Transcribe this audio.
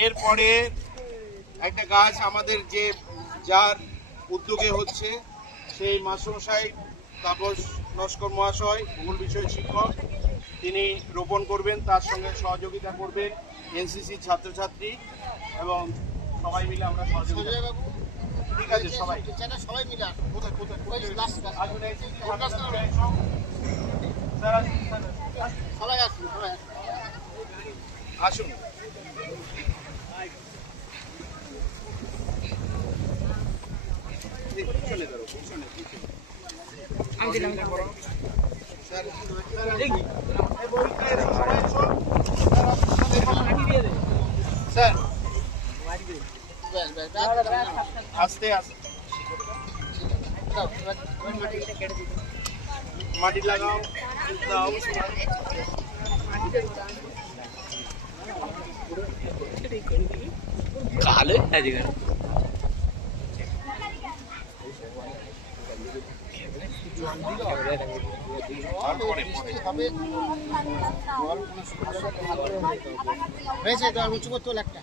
এরপরে একটা গাছ আমাদের যে যার উদ্যোগে হচ্ছে সেই মাস্টারমশাই তাপস নস্কর মহাশয়, ভূগোল বিষয় শিক্ষক, তিনি রোপণ করবেন। তার সঙ্গে সহযোগিতা করবেন এনসিসি ছাত্রছাত্রী এবং সবাই মিলে আমরা সহযোগিতা। ঠিক আছে, সবাই সবাই মিলে আসুন। পিছনে ধরো, পিছনে আমি দিলাম স্যার। স্যার আস্তে আস্তে মাটি লাগাও, দাও। কালো হয়েছে তো উঁচু করতে একটা